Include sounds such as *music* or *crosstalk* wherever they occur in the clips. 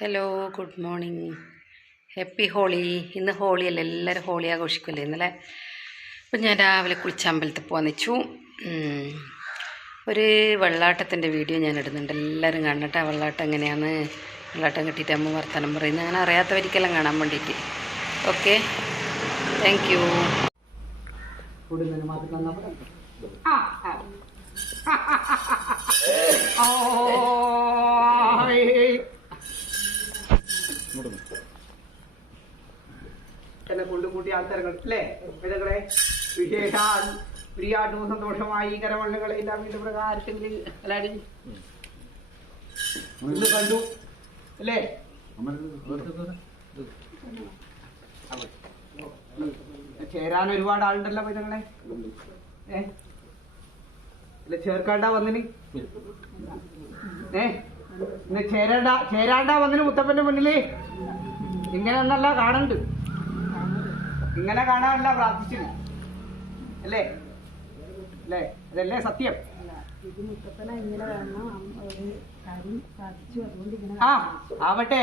Hello good morning happy Holi ഇന്ന് ഹോളിയല്ലേ എല്ലാവരും ഹോളി ആഘോഷിക്കുമല്ലേ ഇന്നലെ? അപ്പം ഞാൻ രാവിലെ കുളിച്ച് അമ്പലത്തിൽ പോകാൻ വെച്ചു ഒരു വെള്ളാട്ടത്തിന്റെ വീഡിയോ ഞാൻ ഇടുന്നുണ്ട്. എല്ലാവരും കണ്ടിട്ട് ആ വെള്ളാട്ടം എങ്ങനെയാണ്? വെള്ളാട്ടം കിട്ടിയിട്ട് അമ്മ വർത്തമാനം പറയുന്നത് അങ്ങനെ അറിയാത്തവർക്കെല്ലാം കാണാൻ വേണ്ടിയിട്ട്. ഓക്കെ താങ്ക് യു എന്നെ കൊണ്ടുകൂട്ടിയ ആൾക്കാരുകൾ അല്ലേ? ഇതങ്ങളെ വിശേഷാൽ പ്രിയാട്ടും സന്തോഷമായി. കരമണ്ണുകളെ എല്ലാം വീണ്ടും പ്രകാരത്തിൽ എല്ലാവരും കണ്ടു. അല്ലേ? ചേരാൻ ഒരുപാട് ആളുണ്ടല്ലോ പൈതങ്ങളെ ഏ? ചേർക്കാണ്ട വന്നിന്? ഏ? ഇന്ന് ചേരണ്ട ചേരാണ്ട വന്നിന് മുത്തപ്പന്റെ മുന്നിൽ. ഇങ്ങനെ ഒന്നല്ല കാണുന്നുണ്ട് ഇങ്ങനെ കാണാനല്ല പ്രാർത്ഥിച്ചില്ല അല്ലേ? അല്ലേ? അതല്ലേ സത്യം? ആ ആവട്ടെ.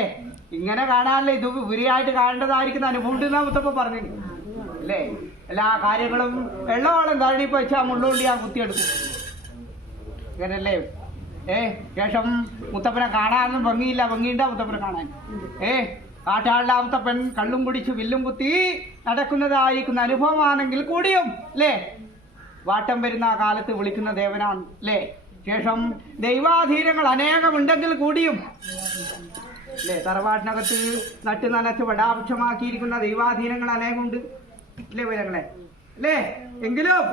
ഇങ്ങനെ കാണാനല്ലേ ഇത് ഉപരിയായിട്ട് കാണേണ്ടതായിരിക്കുന്ന അനുഭവം ഉണ്ടെന്നാ മുത്തപ്പ പറഞ്ഞു അല്ലേ? എല്ലാ കാര്യങ്ങളും വെള്ളവോളം ഇപ്പൊ വെച്ചാൽ മുള്ളുള്ളി ആ കുത്തിയെടുക്കും ഇങ്ങനല്ലേ? ഏ ശേഷം മുത്തപ്പനെ കാണാനൊന്നും ഭംഗിയില്ല ഭംഗിയുണ്ട മുത്തപ്പനെ കാണാൻ. ഏ കാട്ടാളുടെ മുത്തപ്പൻ കള്ളും കുടിച്ച് വില്ലും കുത്തി നടക്കുന്നതായിരിക്കുന്ന അനുഭവമാണെങ്കിൽ കൂടിയും അല്ലേ വാട്ടം വരുന്ന കാലത്ത് വിളിക്കുന്ന ദേവനാണ് അല്ലേ ശേഷം ദൈവാധീനങ്ങൾ അനേകമുണ്ടെങ്കിൽ കൂടിയും അല്ലേ തറവാട്ടിനകത്ത് നട്ട് നനച്ച് വടാപക്ഷമാക്കിയിരിക്കുന്ന ദൈവാധീനങ്ങൾ അനേകമുണ്ട് അല്ലേ വേദങ്ങളെ? അല്ലേ എങ്കിലും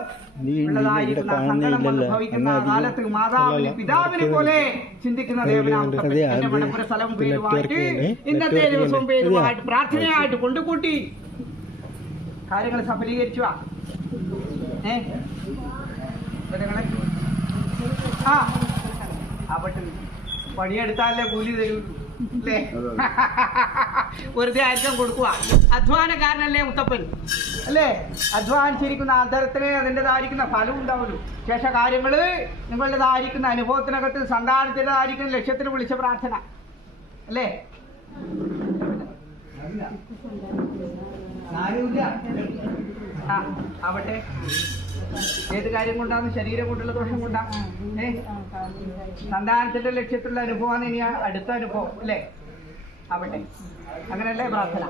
അനുഭവിക്കുന്ന കാലത്ത് മാതാവിനെ പിതാവിനെ പോലെ ചിന്തിക്കുന്ന ദേവനാണ് എന്റെ മണപ്പുര സ്ഥലം പേരുമായിട്ട് ഇന്നത്തെ ദിവസവും പേരുമായിട്ട് പ്രാർത്ഥനയായിട്ട് കൊണ്ടുകൂട്ടി. കാര്യങ്ങൾ സഫലീകരിച്ചു ഏ? ആ. പണിയെടുത്താലേ കൂലി തരൂ. അല്ലേ? *laughs* വെറുതെ ആയിരിക്കും കൊടുക്കുക. അധ്വാനക്കാരനല്ലേ മുത്തപ്പൻ? അല്ലേ? അധ്വാനിച്ചിരിക്കുന്ന ആധാരത്തിന് അതിന്റെതായിരിക്കുന്ന ഫലം ഉണ്ടാവുള്ളൂ ശേഷ കാര്യങ്ങൾ നിങ്ങളുടേതായിരിക്കുന്ന അനുഭവത്തിനകത്ത് സന്താനത്തിന്റെതായിരിക്കുന്ന ലക്ഷ്യത്തിന് വിളിച്ച പ്രാർത്ഥന. അല്ലേ? ആ ആവട്ടെ. ഏത് കാര്യം കൊണ്ടാന്ന്? ശരീരം കൊണ്ടുള്ള ദോഷം കൊണ്ടാ? ഏ? സന്താനത്തിന്റെ ലക്ഷ്യത്തിലുള്ള അനുഭവമാണ് ഇനി അടുത്ത അനുഭവം അല്ലേ? ആവട്ടെ. അങ്ങനല്ലേ പ്രാർത്ഥന?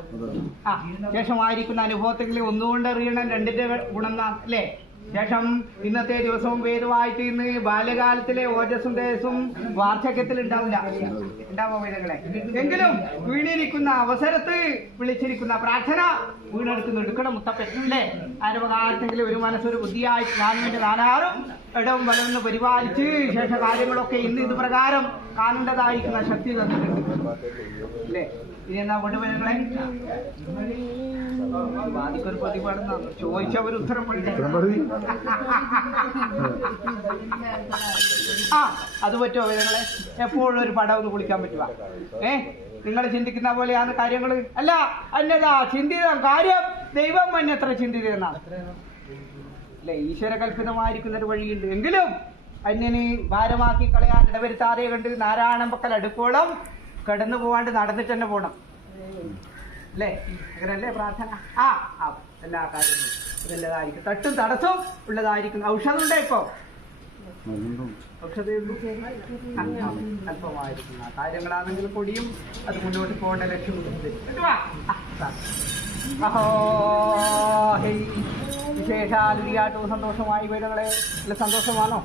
ആ ശേഷമായിരിക്കുന്ന അനുഭവത്തിൽ ഒന്നുകൊണ്ട് അറിയണം രണ്ടിന്റെ ഗുണം അല്ലേ? ശേഷം ഇന്നത്തെ ദിവസവും വേദമായിട്ട് ഇന്ന് ബാല്യകാലത്തിലെ ഓജസ്സും തേജസ്സും വാർദ്ധക്യത്തിൽ ഉണ്ടാവില്ല ഉണ്ടാവോ വീടുകളെ എങ്കിലും വീണിരിക്കുന്ന അവസരത്ത് വിളിച്ചിരിക്കുന്ന പ്രാർത്ഥന വീണെടുക്കുന്ന. എടുക്കണം മുത്തപ്പെട്ടില്ലേ ആരോപകാലത്തെങ്കിലും ഒരു മനസ്സൊരു ബുദ്ധിയായി ഞാനും നാലാറും ഇടവും വലന്ന് പരിപാലിച്ച് ശേഷ കാര്യങ്ങളൊക്കെ ഇന്ന് ഇത് പ്രകാരം കാണേണ്ടതായിരിക്കുന്ന ശക്തി തന്നിട്ടുണ്ട്. അല്ലേ? ഇനി എന്നാ ബാധിക്കൊരു പ്രതിപാടുന്ന ചോദിച്ചവർ ഉത്തരം പഠിക്കും ആ അത് പറ്റുമോ നിങ്ങളെ എപ്പോഴും ഒരു പടം ഒന്ന് കുളിക്കാൻ പറ്റുക ഏ? നിങ്ങൾ ചിന്തിക്കുന്ന പോലെയാണ് കാര്യങ്ങൾ അല്ല അന്നതാ ചിന്തിത. കാര്യം ദൈവം മഞ്ഞത്ര ചിന്തിതെന്നാണ് അല്ലെ ഈശ്വര കൽപ്പിതമായിരിക്കുന്ന ഒരു വഴിയുണ്ട്. എങ്കിലും അന്യന് ഭാരമാക്കി കളയാൻ ഇടവരുത്താതെ കണ്ട് നാരായണം പക്കൽ അടുക്കോളം കടന്നു പോവാണ്ട് നടന്നിട്ട് തന്നെ പോണം. അല്ലേ? അങ്ങനല്ലേ പ്രാർത്ഥന? ആ ആ എല്ലാ കാര്യങ്ങളും നല്ലതായിരിക്കും തട്ടും തടസ്സവും ഉള്ളതായിരിക്കും ഔഷധം ഉണ്ടോ ഇപ്പോ അല്പമായിരിക്കുന്ന. കാര്യങ്ങളാണെങ്കിൽ പൊടിയും അത് മുന്നോട്ട് പോകേണ്ട ലക്ഷ്യം വിശേഷാലിയാട്ടോ സന്തോഷമായി വീടുകളെ നല്ല സന്തോഷമാണോ?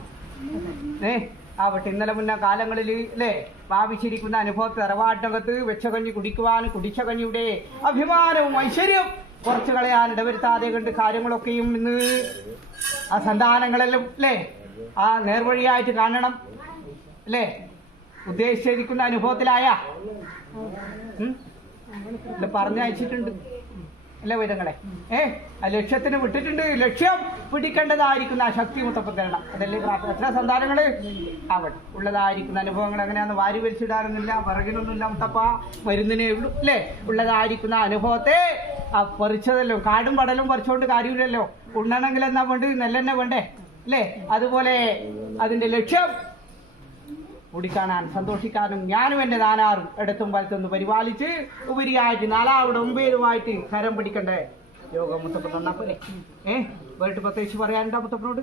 ഏ? ആവട്ടെ ഇന്നലെ മുന്ന കാലങ്ങളിൽ അല്ലേ ഭാവിച്ചിരിക്കുന്ന അനുഭവത്തെ തറവാട്ടകത്ത് വെച്ച കഞ്ഞി കുടിക്കുവാൻ കുടിച്ച കഞ്ഞിയുടെ അഭിമാനവും ഐശ്വര്യവും കുറച്ചു കളയാൻ ഇടവരുത്താതെ കണ്ട് കാര്യങ്ങളൊക്കെയും ഇന്ന് ആ സന്താനങ്ങളെല്ലാം അല്ലേ ആ നേർവഴിയായിട്ട് കാണണം അല്ലേ ഉദ്ദേശിച്ചിരിക്കുന്ന അനുഭവത്തിലായ പറഞ്ഞയച്ചിട്ടുണ്ട്. അല്ലേ വൈദങ്ങളെ ഏ ആ ലക്ഷ്യത്തിന് വിട്ടിട്ടുണ്ട്. ലക്ഷ്യം പിടിക്കേണ്ടതായിരിക്കുന്ന ആ ശക്തി മുത്തപ്പം തരണം. അതല്ലേ പ്രാർത്ഥന. എത്ര സന്താനങ്ങൾ? അവൾ ഉള്ളതായിരിക്കുന്ന അനുഭവങ്ങൾ അങ്ങനെയാന്ന് വാരി വലിച്ചിടാറൊന്നുമില്ല പിറകിലൊന്നുമില്ല മുത്തപ്പ. മരുന്നിനെ ഉള്ളൂ അല്ലേ? ഉള്ളതായിരിക്കുന്ന അനുഭവത്തെ ആ പറിച്ചതല്ലോ. കാടും പടലും പറിച്ചുകൊണ്ട് കാര്യമില്ലല്ലോ. ഉണ്ണണമെങ്കിൽ എന്നാ വേണ്ട നെല്ലെന്നെ വേണ്ടേ? അല്ലേ? അതുപോലെ അതിന്റെ ലക്ഷ്യം കൂടിക്കാണാൻ സന്തോഷിക്കാനും ഞാനും എന്റെ നാനാറും ഇടത്തും വലത്തുനിന്ന് പരിപാലിച്ച് ഉപരിയായിട്ട് നാലാവിടെ ഒമ്പേരുമായിട്ട് കരം പിടിക്കണ്ടേ? യോഗം മുത്തപ്പൻ ഏ? വേറിട്ട് പ്രത്യേകിച്ച് പറയാനുണ്ടോ മുത്തപ്പനോട്?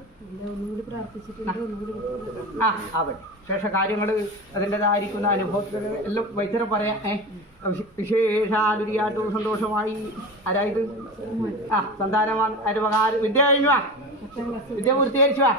ആ ആവട്ടെ. ശേഷ കാര്യങ്ങൾ അതിന്റെതായിരിക്കുന്ന അനുഭവത്തിൽ എല്ലാം വൈദ്യം പറയാം. ഏ? വിശ- വിശേഷാലുരിയായിട്ടും സന്തോഷമായി. ആരായത്? ആ സന്താനമാണ് അരുപകാരം വിദ്യ കഴിഞ്ഞു വാ. പത്താം ക്ലാസ് വിദ്യ പൂർത്തീകരിച്ചു വാ.